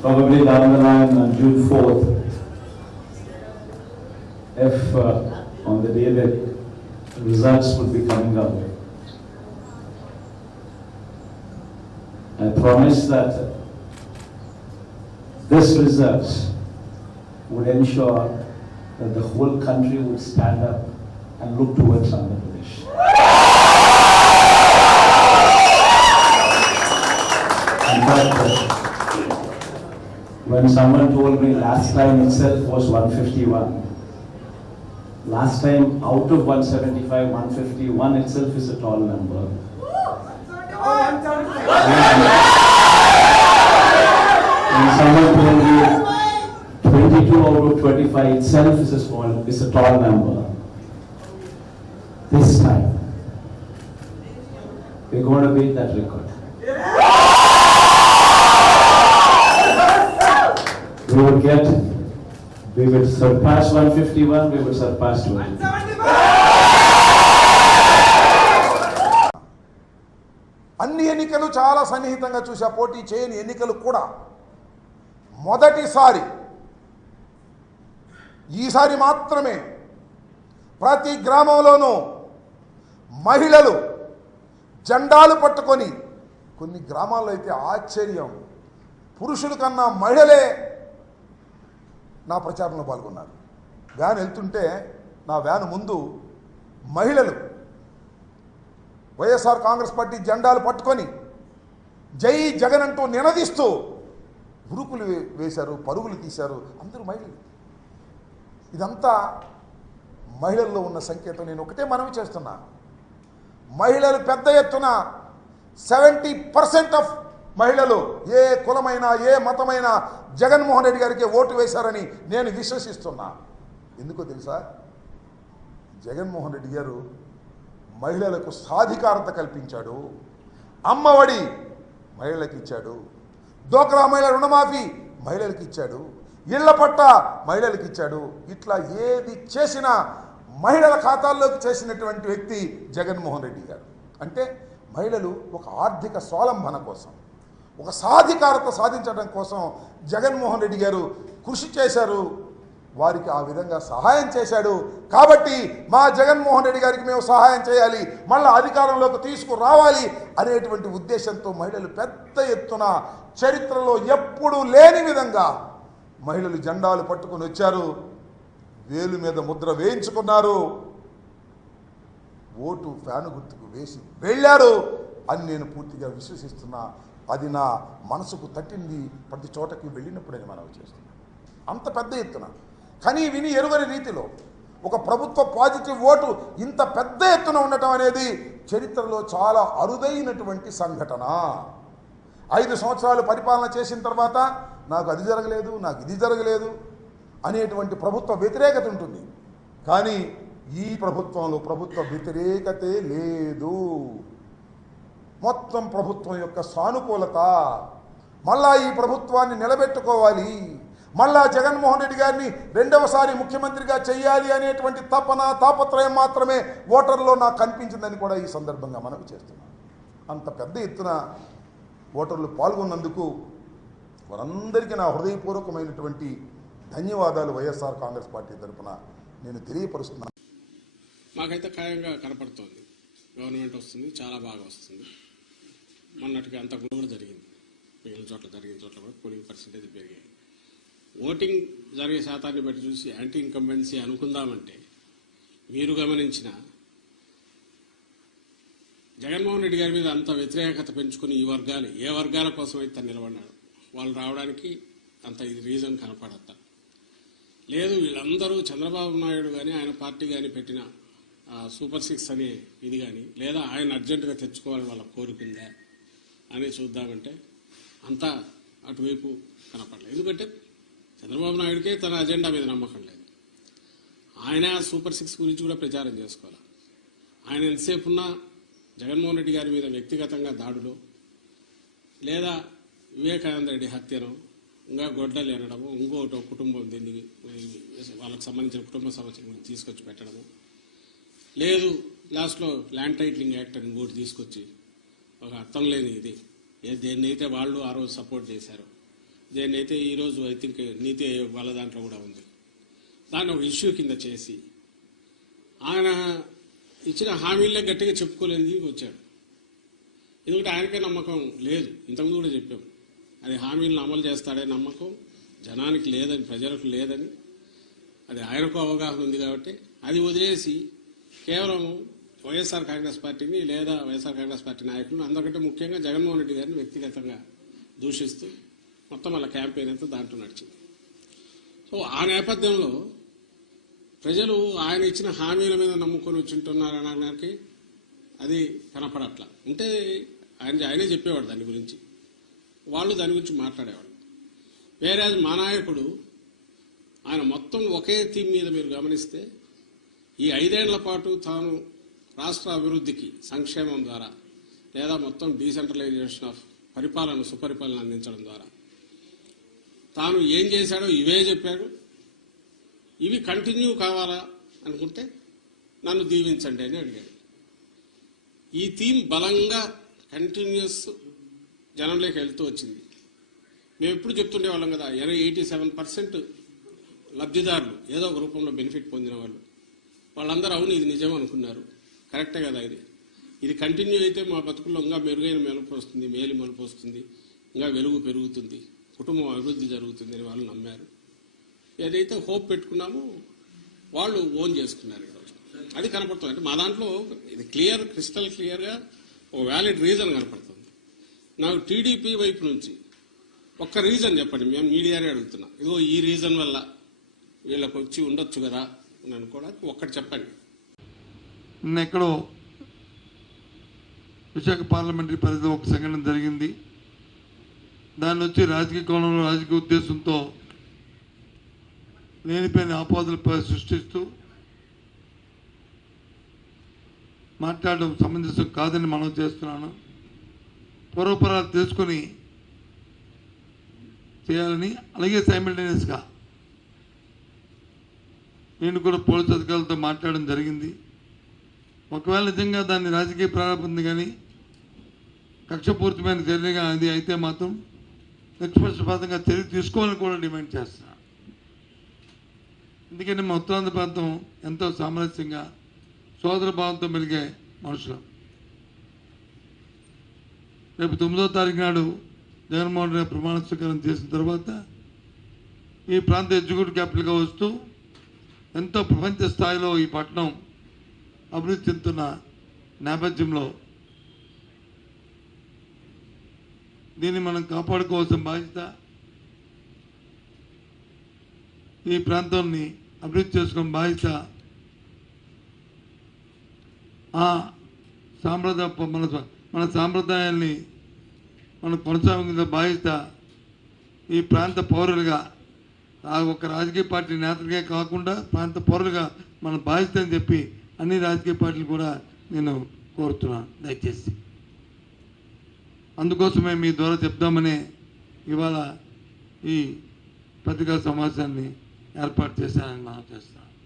probably down the line on June 4th, if on the day that results would be coming out, I promise that this results would ensure that the whole country would stand up and look towards Andhra Pradesh. In fact, when someone told me last time itself was 151, last time out of 175, 151 itself is a tall number. When someone told me 22 out of 25 itself is a tall number, this time we're going to beat that record. We would surpass 151, we would surpass 20. అన్ని ఎన్నికలు చాలా సన్నిహితంగా చూసా, పోటీ చేయని ఎన్నికలు కూడా మొదటిసారి ఈసారి మాత్రమే ప్రతి గ్రామంలోనూ మహిళలు జెండాలు పట్టుకొని, కొన్ని గ్రామాల్లో అయితే ఆశ్చర్యం, పురుషుల కన్నా మహిళలే నా ప్రచారంలో పాల్గొన్నారు. వ్యాన్ వెళ్తుంటే నా వ్యాన్ ముందు మహిళలు వైఎస్ఆర్ కాంగ్రెస్ పార్టీ జెండాలు పట్టుకొని జై జగన్ అంటూ నినదిస్తూ ఉరుకులు వేశారు, పరుగులు తీశారు. అందరూ మహిళలు. ఇదంతా మహిళల్లో ఉన్న సంకేతం. నేను ఒకటే మనవి చేస్తున్నా, మహిళలు పెద్ద ఎత్తున 70% ఆఫ్ మహిళలు ఏ కులమైనా ఏ మతమైనా జగన్మోహన్ రెడ్డి గారికి ఓటు వేశారని నేను విశ్వసిస్తున్నా. ఎందుకో తెలుసా, జగన్మోహన్ రెడ్డి గారు మహిళలకు సాధికారత కల్పించాడు, అమ్మఒడి మహిళలకు ఇచ్చాడు, డోక్రా మహిళల రుణమాఫీ మహిళలకు ఇచ్చాడు, ఇళ్ల పట్ట మహిళలకు ఇచ్చాడు. ఇట్లా ఏది చేసినా మహిళల ఖాతాల్లోకి చేసినటువంటి వ్యక్తి జగన్మోహన్ రెడ్డి గారు. అంటే మహిళలు ఒక ఆర్థిక స్వావలంబన కోసం, ఒక సాధికారత సాధించడం కోసం జగన్మోహన్ రెడ్డి గారు కృషి చేశారు, వారికి ఆ విధంగా సహాయం చేశాడు. కాబట్టి మా జగన్మోహన్ రెడ్డి గారికి మేము సహాయం చేయాలి, మళ్ళీ అధికారంలోకి తీసుకురావాలి అనేటువంటి ఉద్దేశంతో మహిళలు పెద్ద ఎత్తున చరిత్రలో ఎప్పుడూ లేని విధంగా మహిళలు జెండాలు పట్టుకొని వచ్చారు, వేలు మీద ముద్ర వేయించుకున్నారు, ఓటు ఫ్యాను గుర్తుకు వేసి వెళ్ళారు అని నేను పూర్తిగా విశ్వసిస్తున్నా. అది నా మనసుకు తట్టింది ప్రతి చోటకి వెళ్ళినప్పుడే మనవి చేస్తున్నాను. అంత పెద్ద ఎత్తున కానీ విని ఎరుగని రీతిలో ఒక ప్రభుత్వ పాజిటివ్ ఓటు ఇంత పెద్ద ఎత్తున ఉండటం అనేది చరిత్రలో చాలా అరుదైనటువంటి సంఘటన. 5 సంవత్సరాలు పరిపాలన చేసిన తర్వాత నాకు అది జరగలేదు, నాకు ఇది జరగలేదు అనేటువంటి ప్రభుత్వ వ్యతిరేకత ఉంటుంది. కానీ ఈ ప్రభుత్వంలో ప్రభుత్వ వ్యతిరేకతే లేదు. మొత్తం ప్రభుత్వం యొక్క సానుకూలత, మళ్ళా ఈ ప్రభుత్వాన్ని నిలబెట్టుకోవాలి, మళ్ళా జగన్మోహన్ రెడ్డి గారిని రెండవసారి ముఖ్యమంత్రిగా చేయాలి అనేటువంటి తపన తాపత్రయం మాత్రమే ఓటర్లో నాకు కనిపించిందని కూడా ఈ సందర్భంగా మనవి చేస్తున్నాను. అంత పెద్ద ఎత్తున ఓటర్లు పాల్గొన్నందుకు వారందరికీ నా హృదయపూర్వకమైనటువంటి ధన్యవాదాలు వైఎస్ఆర్ కాంగ్రెస్ పార్టీ తరఫున నేను తెలియపరుస్తున్నాను. మాకైతే ఖాయంగా కనపడుతోంది, గవర్నమెంట్ వస్తుంది, చాలా బాగా వస్తుంది. మొన్నటికి అంత కూడా జరిగింది, మిగిలిన చోట్ల జరిగిన చోట్ల కూడా పోలింగ్ పర్సెంటేజ్ పెరిగాయి. ఓటింగ్ జరిగే శాతాన్ని బట్టి చూసి యాంటీ ఇన్కంబెన్సీ అనుకుందామంటే మీరు గమనించిన జగన్మోహన్ రెడ్డి గారి మీద అంత వ్యతిరేకత పెంచుకుని ఈ వర్గాలు ఏ వర్గాల కోసం అయితే నిలబడినాడు వాళ్ళు రావడానికి అంత ఇది రీజన్ కనపడతా లేదు. వీళ్ళందరూ చంద్రబాబు నాయుడు కానీ ఆయన పార్టీ కానీ పెట్టిన సూపర్ 6 అనే ఇది కానీ లేదా ఆయన అర్జెంటుగా తెచ్చుకోవాలని వాళ్ళ కోరికుందా అని చూద్దామంటే అంతా అటువైపు కనపడలేదు. ఎందుకంటే చంద్రబాబు నాయుడికే తన అజెండా మీద నమ్మకం లేదు. ఆయన సూపర్ 6 గురించి కూడా ప్రచారం చేసుకోవాలి. ఆయన ఎంతసేపు ఉన్నా జగన్మోహన్ రెడ్డి గారి మీద వ్యక్తిగతంగా దాడులు లేదా వివేకానంద రెడ్డి హత్యను ఇంకా గొడ్డలు ఎనడము, ఇంకోటి కుటుంబం దీన్ని వాళ్ళకి సంబంధించిన కుటుంబ సమస్యలు తీసుకొచ్చి పెట్టడము, లేదు లాస్ట్లో ల్యాండ్ టైటిలింగ్ యాక్ట్ అని ఇంకోటి తీసుకొచ్చి ఒక అర్థం లేని ఇది దేన్నైతే వాళ్ళు ఆ రోజు సపోర్ట్ చేశారు దేన్నైతే ఈరోజు ఐ థింక్ నీతి ఆయోగ్ వాళ్ళ దాంట్లో కూడా ఉంది, దాన్ని ఒక ఇష్యూ కింద చేసి ఆయన ఇచ్చిన హామీలే గట్టిగా చెప్పుకోలేని వచ్చాడు. ఎందుకంటే ఆయనకే నమ్మకం లేదు, ఇంతకుముందు కూడా చెప్పాం, అది హామీలను అమలు చేస్తాడే నమ్మకం జనానికి లేదని, ప్రజలకు లేదని, అది ఆయనకు అవగాహన ఉంది కాబట్టి అది వదిలేసి కేవలం వైఎస్ఆర్ కాంగ్రెస్ పార్టీని లేదా వైఎస్ఆర్ కాంగ్రెస్ పార్టీ నాయకులను, అందరికంటే ముఖ్యంగా జగన్మోహన్ రెడ్డి గారిని వ్యక్తిగతంగా దూషిస్తూ మొత్తం వాళ్ళ క్యాంపెయిన్ అంతా దాంట్లో నడిచింది. సో ఆ నేపథ్యంలో ప్రజలు ఆయన ఇచ్చిన హామీల మీద నమ్ముకొని వచ్చింటున్నారనడానికి అది కనపడట్లా. ఉంటే ఆయనే చెప్పేవాడు దాని గురించి, వాళ్ళు దాని గురించి మాట్లాడేవాడు. వేరే మా నాయకుడు ఆయన మొత్తం ఒకే థీమ్ మీద మీరు గమనిస్తే ఈ 5 ఏళ్ల పాటు తాను రాష్ట్ర అభివృద్ధికి సంక్షేమం ద్వారా లేదా మొత్తం డీసెంట్రలైజేషన్ ఆఫ్ పరిపాలన, సుపరిపాలన అందించడం ద్వారా తాను ఏం చేశాడో ఇవే చెప్పాడు. ఇవి కంటిన్యూ కావాలా అనుకుంటే నన్ను దీవించండి అని అడిగాడు. ఈ థీమ్ బలంగా కంటిన్యూస్ జనంలోకి వెళ్తూ వచ్చింది. మేము ఎప్పుడు చెప్తుండేవాళ్ళం కదా, 87% లబ్ధిదారులు ఏదో ఒక రూపంలో బెనిఫిట్ పొందిన వాళ్ళందరూ అవును ఇది నిజం అనుకున్నారు. కరెక్టే కదా, ఇది కంటిన్యూ అయితే మా బతుకుల్లో ఇంకా మెరుగైన మెలుపు వస్తుంది, మేలు మలుపు వస్తుంది, ఇంకా వెలుగు పెరుగుతుంది, కుటుంబం అభివృద్ధి జరుగుతుంది అని వాళ్ళు నమ్మారు. ఏదైతే హోప్ పెట్టుకున్నామో వాళ్ళు ఓన్ చేసుకున్నారు ఈరోజు. అది కనపడుతుంది. అంటే మా దాంట్లో ఇది క్రిస్టల్ క్లియర్గా ఒక వ్యాలిడ్ రీజన్ కనపడుతుంది. నాకు టీడీపీ వైపు నుంచి ఒక్క రీజన్ చెప్పండి, మేము మీడియానే అడుగుతున్నాం, ఇదిగో ఈ రీజన్ వల్ల వీళ్ళకి వచ్చి ఉండొచ్చు కదా అని అనుకోవడానికి ఒక్కటి చెప్పండి. ఎక్కడో విశాఖ పార్లమెంటరీ పరిధిలో ఒక సంఘటన జరిగింది. దాన్ని వచ్చి రాజకీయ కోణంలో రాజకీయ ఉద్దేశంతో లేనిపోయిన ఆపాదనలు సృష్టిస్తూ మాట్లాడడం సమంజసం కాదని మనం చేస్తున్నాను. పూర్వపరాలు తెలుసుకొని చేయాలని, అలాగే సైమిల్టేనియస్గా నేను కూడా పోలీసు అధికారులతో మాట్లాడడం జరిగింది. ఒకవేళ నిజంగా దాన్ని రాజకీయ ప్రారంభం కానీ కక్షపూరితమైన చర్యగా అది అయితే మాత్రం నిష్పక్షపాతంగా చర్య తీసుకోవాలని కూడా డిమాండ్ చేస్తున్నాను. ఎందుకంటే మా ఉత్తరాంధ్ర ప్రాంతం ఎంతో సామరస్యంగా సోదర భావంతో మెలిగే మనుషులు. రేపు 9వ తారీఖు నాడు జగన్మోహన్ రెడ్డి ప్రమాణ స్వీకారం చేసిన తర్వాత ఈ ప్రాంత ఎగ్జిక్యూటివ్ క్యాపిటల్గా వస్తూ ఎంతో ప్రపంచ స్థాయిలో ఈ పట్టణం అభివృద్ధి చెందుతున్న నేపథ్యంలో దీన్ని మనం కాపాడుకోవాల్సిన బాధ్యత, ఈ ప్రాంతాన్ని అభివృద్ధి చేసుకున్న బాధ్యత మన సాంప్రదాయాల్ని మనం కొనసాగించిన బాధ్యత ఈ ప్రాంత పౌరులుగా, ఒక రాజకీయ పార్టీ నేతలుగా కాకుండా ప్రాంత పౌరులుగా మన బాధ్యత అని చెప్పి అన్ని రాజకీయ పార్టీలు కూడా నేను కోరుతున్నాను. దయచేసి అందుకోసమే మీ ద్వారా చెప్దామని ఇవాళ ఈ పత్రికా సమావేశాన్ని ఏర్పాటు చేశానని మనం చేస్తున్నాం.